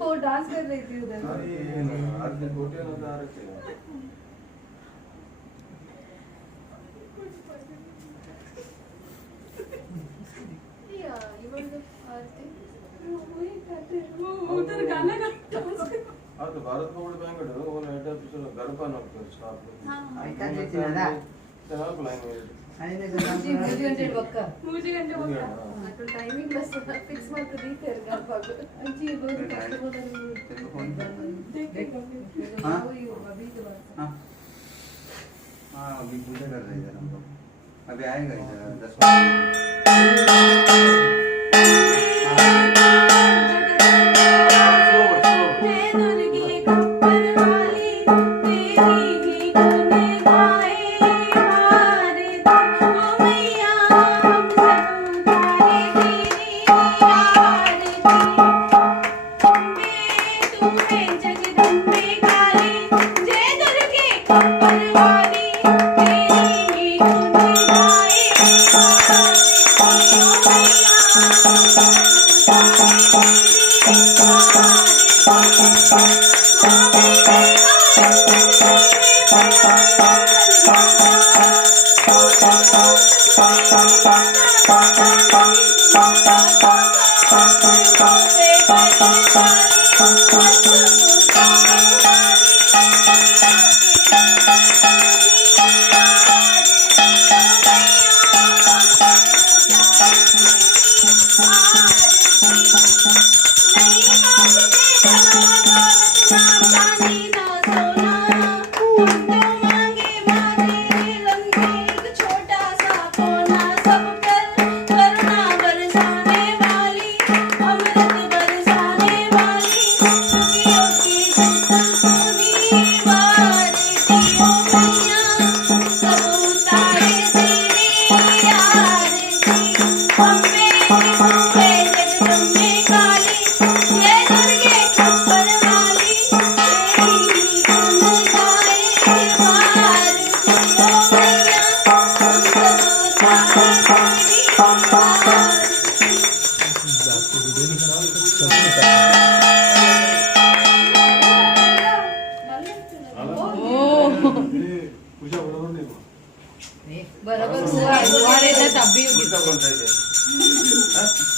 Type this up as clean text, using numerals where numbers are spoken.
वो डांस कर रही थी उधर। आज के छोटे नजर आ रहे थे। उधर गाना गाता हाँ तो भारत को बड़े बैंगड़ है वो नेट एपिसोड घर पर ना कर स्टाफ हाँ ऐका देते ना चला बुलाएंगे आणि ते मुझे घंटे बक्का आता टायमिंग बस फिक्स मात्र दीते यार बाबू अंजी बहुत कस्टमर तेरे को फोन हाँ हाँ हाँ अभी पूजा कर रहे इधर हम लोग अभी आएगा इधर 10 बजे बराबर हुआ रे तब भी उल्टा बोलता है